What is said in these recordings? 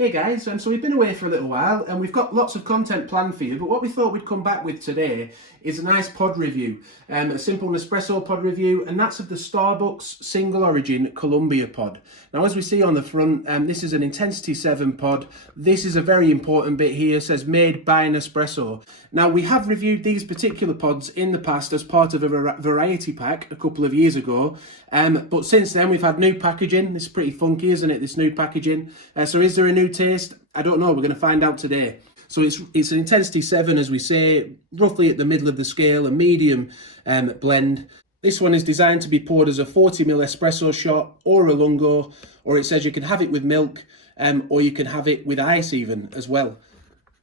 Hey guys, so we've been away for a little while and we've got lots of content planned for you, but what we thought we'd come back with today is a nice pod review, a simple Nespresso pod review, and that's of the Starbucks single origin Colombia pod. Now as we see on the front, this is an Intensity 7 pod. This is a very important bit here, it says made by Nespresso. Now we have reviewed these particular pods in the past as part of a variety pack a couple of years ago, but since then we've had new packaging. This is pretty funky, isn't it, this new packaging? So is there a new taste? I don't know, we're going to find out today. So it's an Intensity 7, as we say, roughly at the middle of the scale, a medium blend. This one is designed to be poured as a 40ml espresso shot or a lungo, or it says you can have it with milk, or you can have it with ice even as well.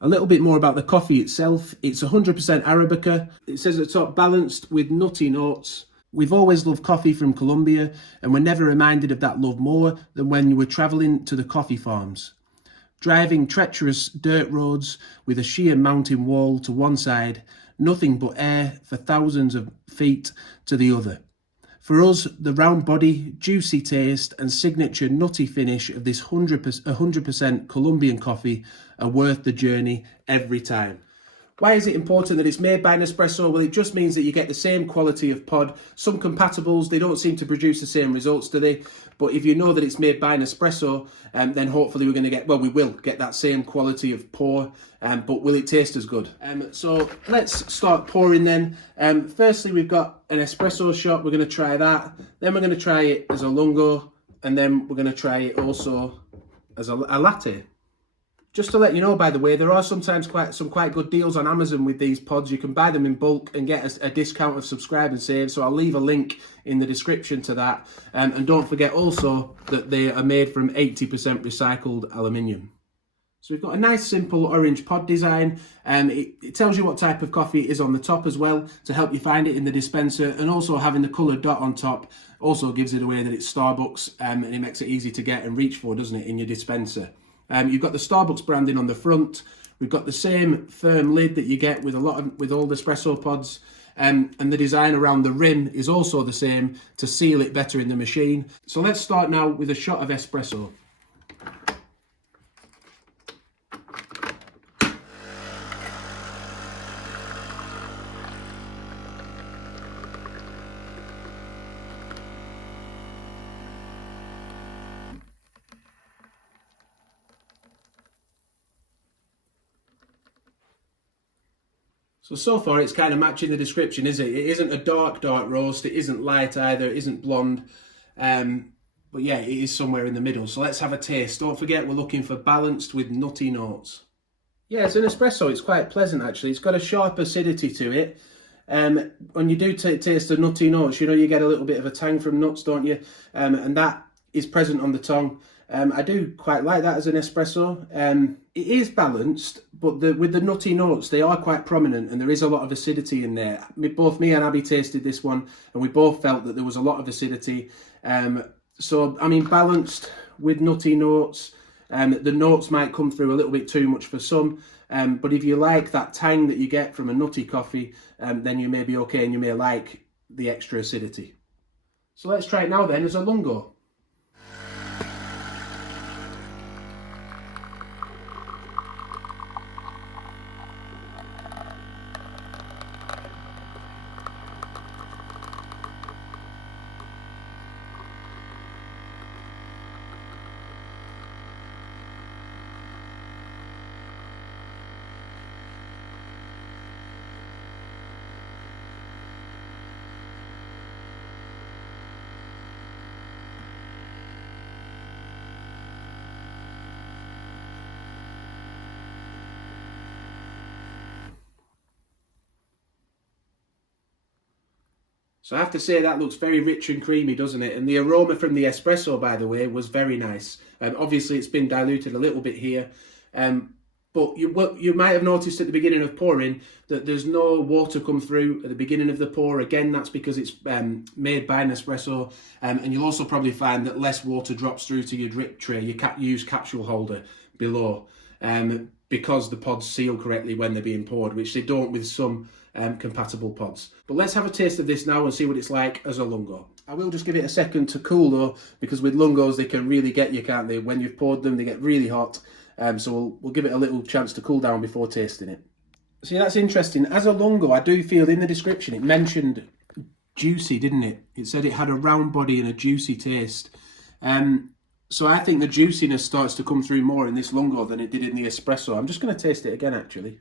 A little bit more about the coffee itself. It's 100% Arabica. It says at the top, balanced with nutty notes. We've always loved coffee from Colombia, and we're never reminded of that love more than when you were travelling to the coffee farms. Driving treacherous dirt roads with a sheer mountain wall to one side, nothing but air for thousands of feet to the other. For us, the round body, juicy taste and signature nutty finish of this 100% Colombian coffee are worth the journey every time. Why is it important that it's made by Nespresso? Well, it just means that you get the same quality of pod. Some compatibles, they don't seem to produce the same results, do they? But if you know that it's made by Nespresso, then hopefully we're going to get, well, we will get that same quality of pour, but will it taste as good? So let's start pouring then. Firstly, we've got an espresso shot. We're going to try that. Then we're going to try it as a lungo, and then we're going to try it also as a latte. Just to let you know, by the way, there are sometimes quite good deals on Amazon with these pods. You can buy them in bulk and get a discount of subscribe and save. So I'll leave a link in the description to that. And don't forget also that they are made from 80% recycled aluminium. So we've got a nice simple orange pod design. It tells you what type of coffee is on the top as well to help you find it in the dispenser. And also having the coloured dot on top also gives it away that it's Starbucks, and it makes it easy to get and reach for, doesn't it, in your dispenser. You've got the Starbucks branding on the front. We've got the same firm lid that you get with all the espresso pods, and the design around the rim is also the same to seal it better in the machine. So let's start now with a shot of espresso. So far it's kind of matching the description, is it? It isn't a dark roast, it isn't light either, it isn't blonde, but yeah, it is somewhere in the middle. So let's have a taste. Don't forget we're looking for balanced with nutty notes. Yeah, it's an espresso, it's quite pleasant actually. It's got a sharp acidity to it. When you do taste the nutty notes, you know, you get a little bit of a tang from nuts, don't you? And that is present on the tongue. I do quite like that as an espresso. It is balanced, but with the nutty notes, they are quite prominent and there is a lot of acidity in there. Both me and Abby tasted this one and we both felt that there was a lot of acidity. So, I mean, balanced with nutty notes. The notes might come through a little bit too much for some, but if you like that tang that you get from a nutty coffee, then you may be okay and you may like the extra acidity. So let's try it now then as a lungo. So I have to say that looks very rich and creamy, doesn't it? And the aroma from the espresso, by the way, was very nice. Obviously, it's been diluted a little bit here. But you might have noticed at the beginning of pouring that there's no water come through at the beginning of the pour. Again, that's because it's made by Nespresso. And you'll also probably find that less water drops through to your drip tray, your used capsule holder below. Because the pods seal correctly when they're being poured, which they don't with some compatible pods. But let's have a taste of this now and see what it's like as a lungo. I will just give it a second to cool though, because with lungos they can really get you, can't they? When you've poured them, they get really hot. So we'll give it a little chance to cool down before tasting it. See, that's interesting. As a Lungo, I do feel in the description it mentioned juicy, didn't it? It said it had a round body and a juicy taste. So I think the juiciness starts to come through more in this Lungo than it did in the Espresso. I'm just going to taste it again, actually.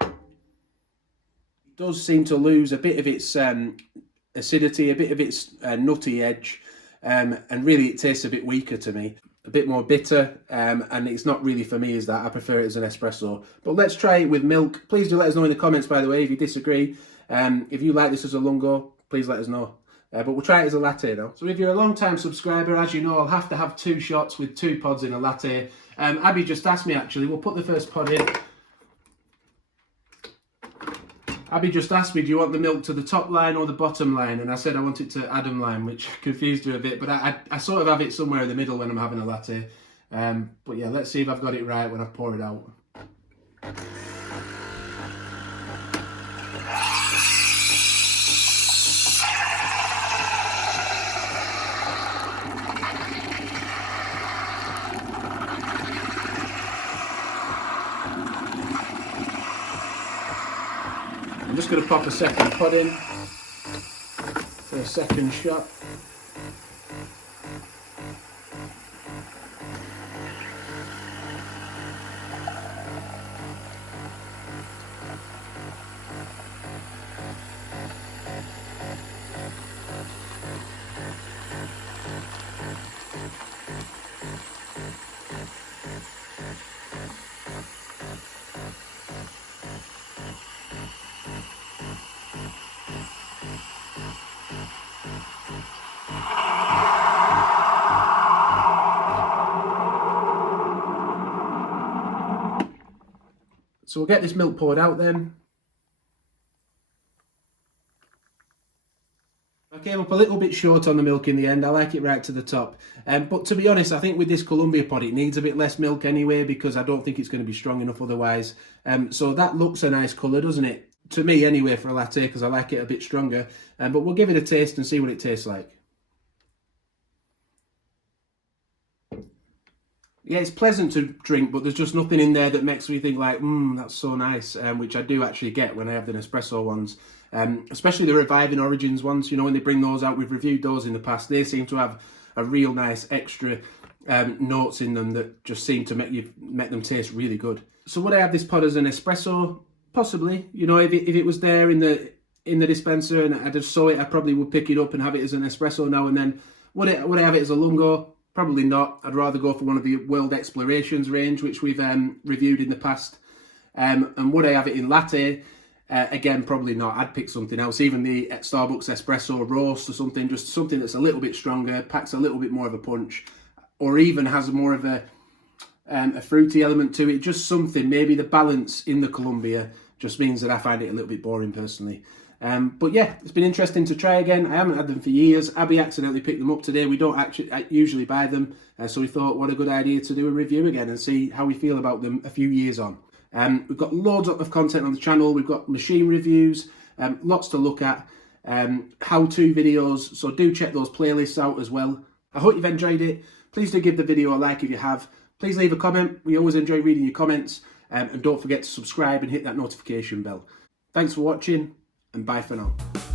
It does seem to lose a bit of its acidity, a bit of its nutty edge, and really it tastes a bit weaker to me. A bit more bitter, and it's not really for me as that. I prefer it as an espresso. But let's try it with milk. Please do let us know in the comments, by the way, if you disagree. If you like this as a Lungo, please let us know. But we'll try it as a latte now. So if you're a long-time subscriber, as you know, I'll have to have 2 shots with 2 pods in a latte. Abby just asked me, actually, we'll put the first pod in. Abby just asked me, do you want the milk to the top line or the bottom line? And I said I want it to Adam line, which confused her a bit. But I sort of have it somewhere in the middle when I'm having a latte. But yeah, let's see if I've got it right when I pour it out. I'm just going to pop a second pod in for a second shot. So we'll get this milk poured out then. I came up a little bit short on the milk in the end. I like it right to the top. But to be honest, I think with this Colombia pod, it needs a bit less milk anyway, because I don't think it's going to be strong enough otherwise. So that looks a nice colour, doesn't it? To me anyway, for a latte, because I like it a bit stronger. But we'll give it a taste and see what it tastes like. Yeah, it's pleasant to drink, but there's just nothing in there that makes me think like, that's so nice, which I do actually get when I have the Nespresso ones, especially the Reviving Origins ones. You know, when they bring those out, we've reviewed those in the past, they seem to have a real nice extra notes in them that just seem to make them taste really good. So would I have this pod as an Espresso? Possibly. You know, if it was there in the dispenser and I just saw it, I probably would pick it up and have it as an Espresso now and then. Would I have it as a Lungo? Probably not. I'd rather go for one of the World Explorations range, which we've reviewed in the past. And would I have it in latte? Again, probably not. I'd pick something else, even the Starbucks Espresso Roast or something, just something that's a little bit stronger, packs a little bit more of a punch, or even has more of a fruity element to it. Just something, maybe the balance in the Colombia just means that I find it a little bit boring personally. But yeah, it's been interesting to try again. I haven't had them for years. Abby accidentally picked them up today. We don't usually buy them. So we thought, what a good idea to do a review again and see how we feel about them a few years on. We've got loads of content on the channel. We've got machine reviews, lots to look at, how-to videos. So do check those playlists out as well. I hope you've enjoyed it. Please do give the video a like if you have. Please leave a comment. We always enjoy reading your comments. And don't forget to subscribe and hit that notification bell. Thanks for watching. And bye for now.